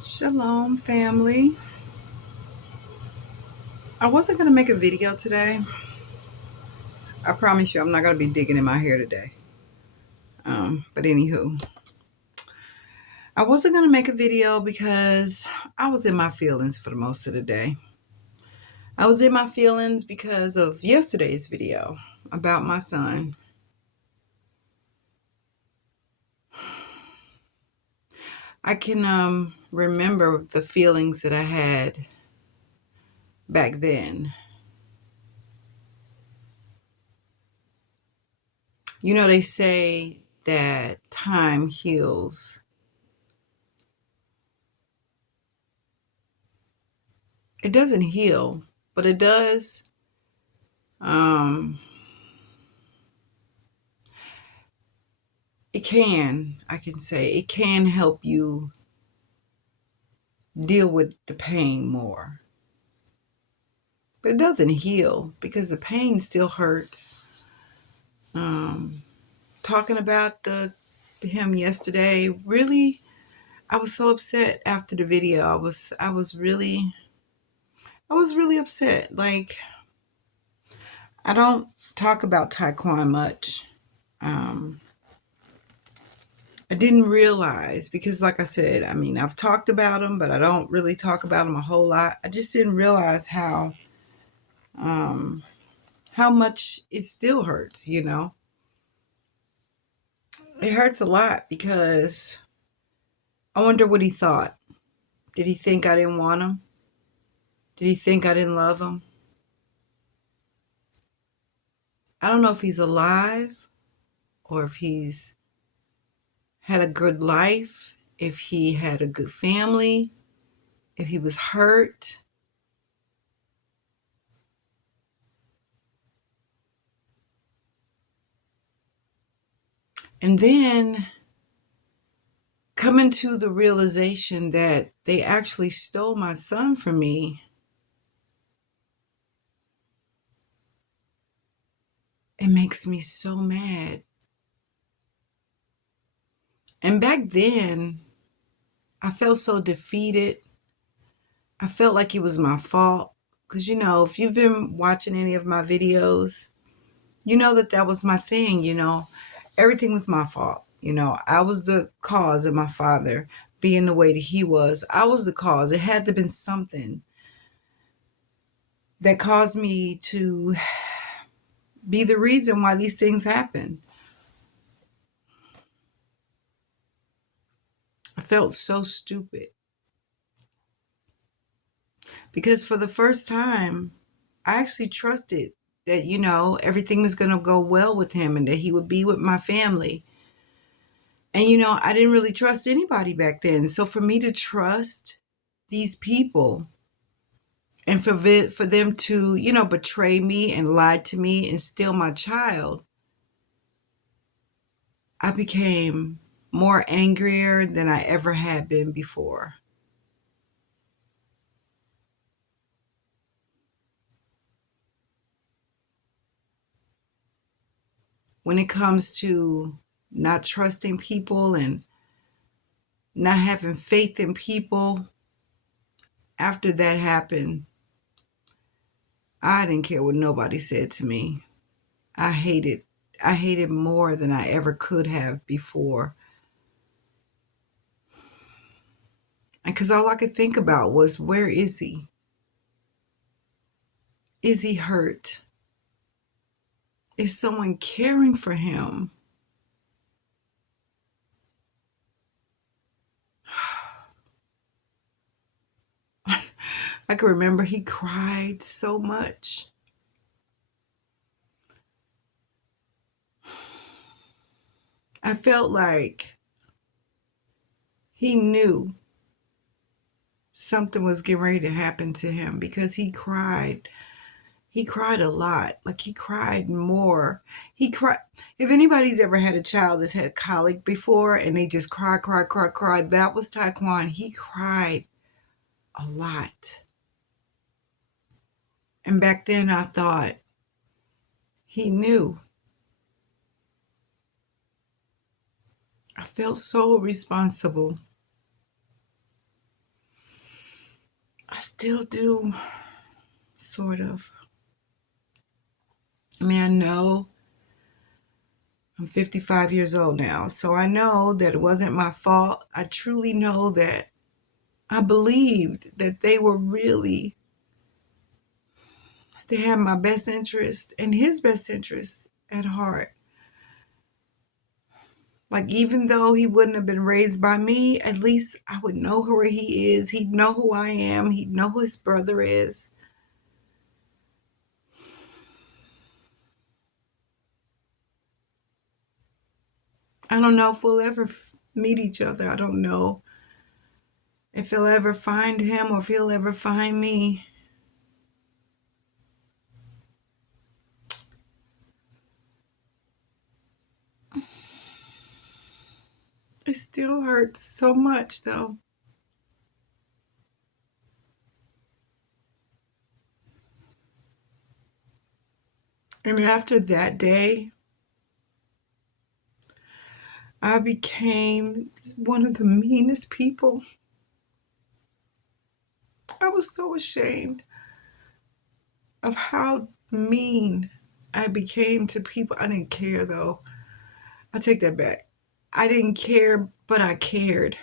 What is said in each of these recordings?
Shalom, family. I wasn't going to make a video today. I promise you, I'm not going to be digging in my hair today. But anywho, I wasn't going to make a video because I was in my feelings for the most of the day. I was in my feelings because of yesterday's video about my son. I can remember the feelings that I had back then. You know, they say that time heals. It doesn't heal, but it does. Um, I can say, it can help you deal with the pain more. But it doesn't heal because the pain still hurts. Um, Talking about him yesterday, really, I was so upset after the video. I was really upset. Like, I don't talk about Taekwon much. Um, I didn't realize because, like I said, I mean, I've talked about him, but I don't really talk about him a whole lot. I just didn't realize um, how much it still hurts. It hurts a lot because I wonder what he thought. Did he think I didn't want him? Did he think I didn't love him? I don't know if he's alive or if he's had a good life, if he had a good family, if he was hurt. And then coming to the realization that they actually stole my son from me, it makes me so mad. And back then, I felt so defeated. I felt like it was my fault. Because, if you've been watching any of my videos, you know that was my thing. Everything was my fault. I was the cause of my father being the way that he was. I was the cause. It had to have been something that caused me to be the reason why these things happen. I felt so stupid because for the first time, I actually trusted that, everything was going to go well with him and that he would be with my family. And, I didn't really trust anybody back then. So for me to trust these people and for them to, betray me and lie to me and steal my child, I became more angrier than I ever had been before. When it comes to not trusting people and not having faith in people, after that happened, I didn't care what nobody said to me. I hated I hated more than I ever could have before. And because all I could think about was, where is he? Is he hurt? Is someone caring for him? I can remember he cried so much. I felt like he knew something was getting ready to happen to him because he cried. He cried a lot. Like, he cried more. He cried. If anybody's ever had a child that's had colic before and they just cry, that was Taekwon. He cried a lot. And back then I thought he knew. I felt so responsible. I still do, sort of. I mean, I know I'm 55 years old now, so I know that it wasn't my fault. I truly know that I believed that they had my best interest and his best interest at heart. Like, even though he wouldn't have been raised by me, at least I would know who he is. He'd know who I am. He'd know who his brother is. I don't know if we'll ever meet each other. I don't know if he'll ever find him or if he'll ever find me. It still hurts so much, though. And after that day, I became one of the meanest people. I was so ashamed of how mean I became to people. I didn't care, though. I take that back. I didn't care, but I cared.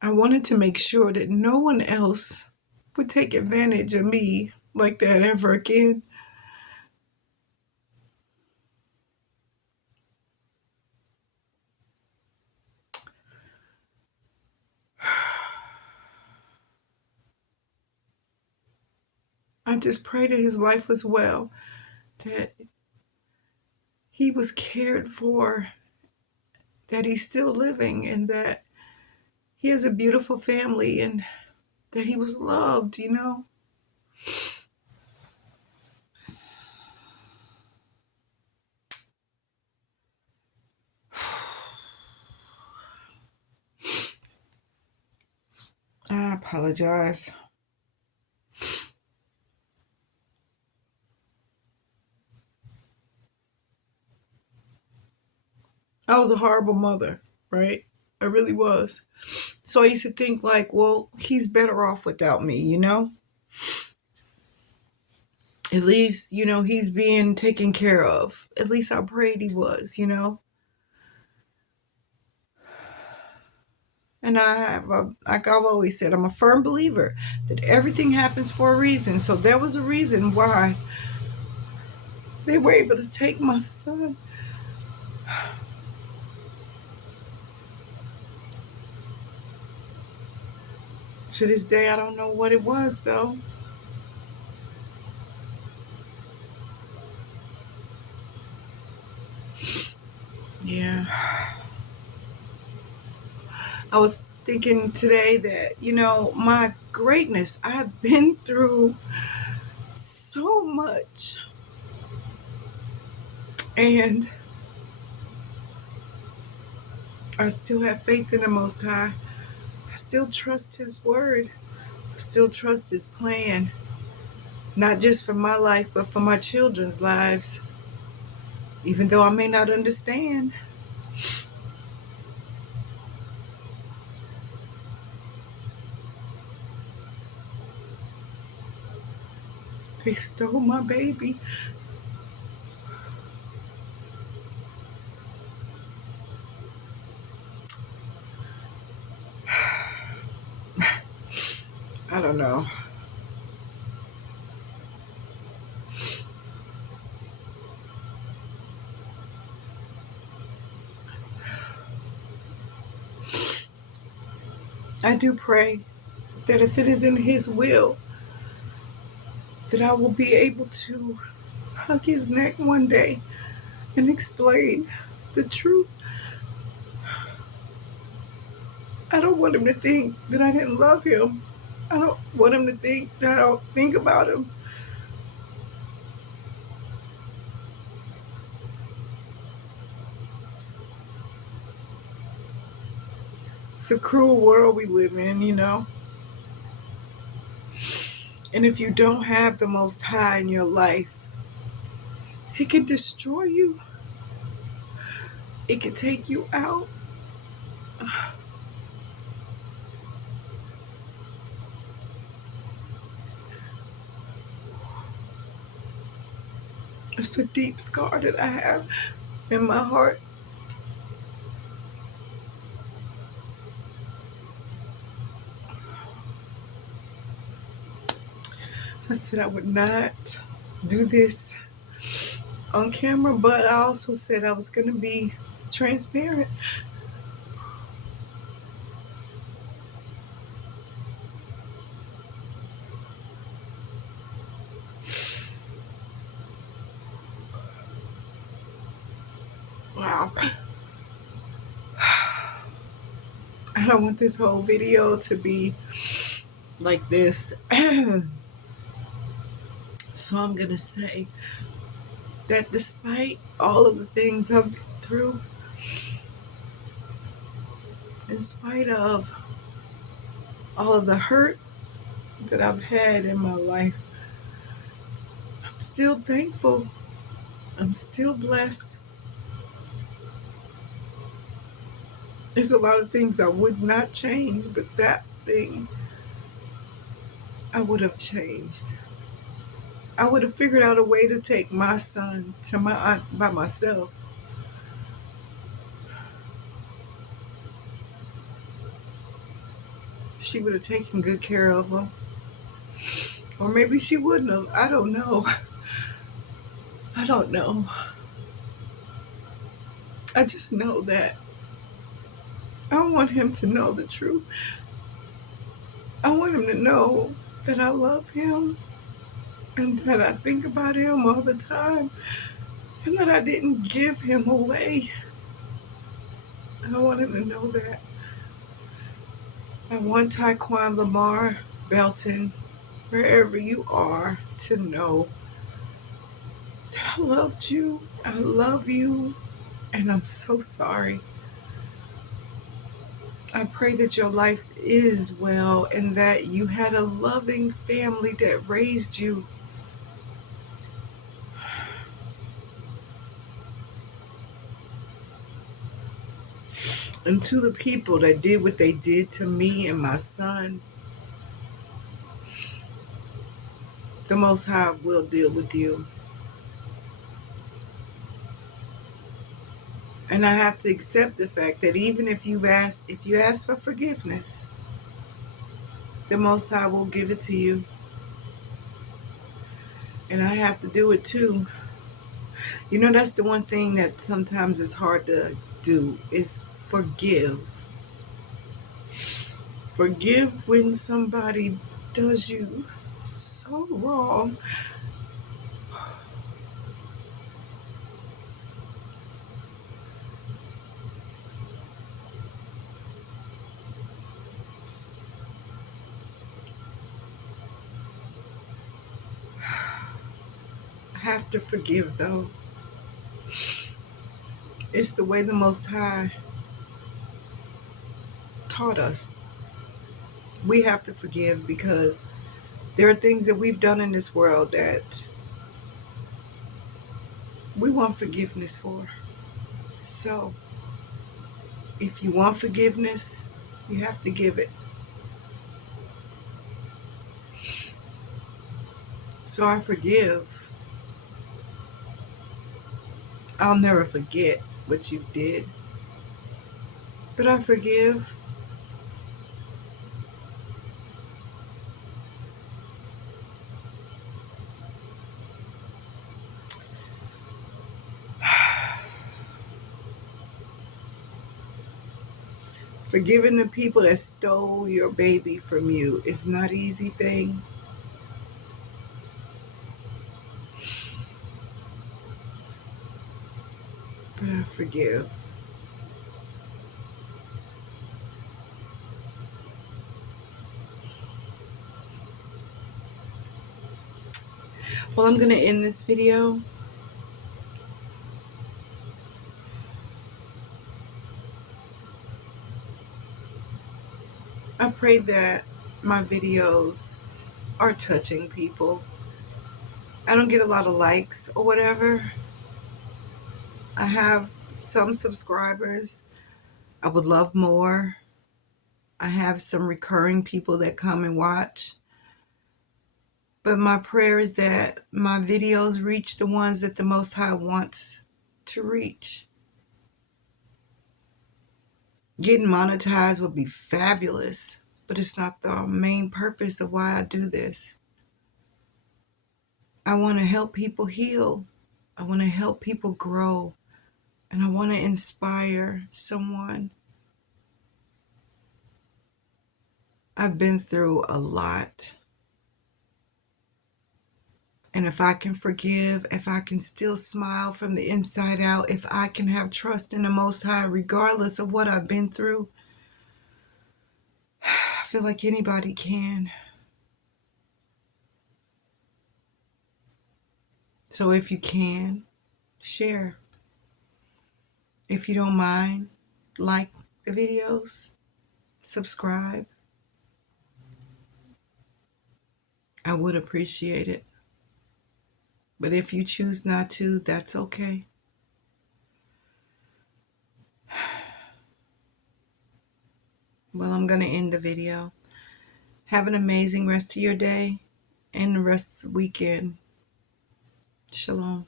I wanted to make sure that no one else would take advantage of me like that ever again. I just pray that his life was well, that he was cared for, that he's still living, and that he has a beautiful family, and that he was loved. I apologize. I was a horrible mother, right? I really was. So I used to think, like, well, he's better off without me. At least, he's being taken care of. At least I prayed he was. And like I've always said, I'm a firm believer that everything happens for a reason. So there was a reason why they were able to take my son. To this day, I don't know what it was, though. Yeah. I was thinking today that, my greatness, I've been through so much. And I still have faith in the Most High. I still trust His word. I still trust His plan. Not just for my life, but for my children's lives. Even though I may not understand. They stole my baby. I don't know. I do pray that if it is in His will, that I will be able to hug his neck one day and explain the truth. I don't want him to think that I didn't love him. I don't want him to think that I don't think about him. It's a cruel world we live in. And if you don't have the Most High in your life, It can destroy you. It can take you out. It's a deep scar that I have in my heart. I said I would not do this on camera, but I also said I was going to be transparent. Wow. I don't want this whole video to be like this. So I'm going to say that despite all of the things I've been through, in spite of all of the hurt that I've had in my life, I'm still thankful. I'm still blessed. There's a lot of things I would not change, but that thing I would have changed. I would have figured out a way to take my son to my aunt by myself. She would have taken good care of him. Or maybe she wouldn't have. I don't know. I don't know. I just know that I want him to know the truth. I want him to know that I love him and that I think about him all the time and that I didn't give him away. I want him to know that. I want Taquan Lamar Belton, wherever you are, to know that I loved you. I love you. And I'm so sorry. I pray that your life is well and that you had a loving family that raised you. And to the people that did what they did to me and my son, the Most High will deal with you. And I have to accept the fact that even if you ask for forgiveness, the Most High will give it to you. And I have to do it too. You know, that's the one thing that sometimes is hard to do, is forgive. Forgive when somebody does you so wrong. I have to forgive, though. It's the way the Most High taught us. We have to forgive because there are things that we've done in this world that we want forgiveness for. So, if you want forgiveness, you have to give it. So I forgive. I'll never forget what you did, but I forgive. Forgiving the people that stole your baby from you is not an easy thing. But I forgive. Well, I'm going to end this video. I pray that my videos are touching people. I don't get a lot of likes or whatever, I have some subscribers. I would love more. I have some recurring people that come and watch. But my prayer is that my videos reach the ones that the Most High wants to reach. Getting monetized would be fabulous, but it's not the main purpose of why I do this. I want to help people heal. I want to help people grow. And I want to inspire someone. I've been through a lot. And if I can forgive, if I can still smile from the inside out, if I can have trust in the Most High regardless of what I've been through, I feel like anybody can. So if you can, share. If you don't mind, like the videos, subscribe. I would appreciate it. But if you choose not to, that's okay. Well, I'm going to end the video. Have an amazing rest of your day and the rest of the weekend. Shalom.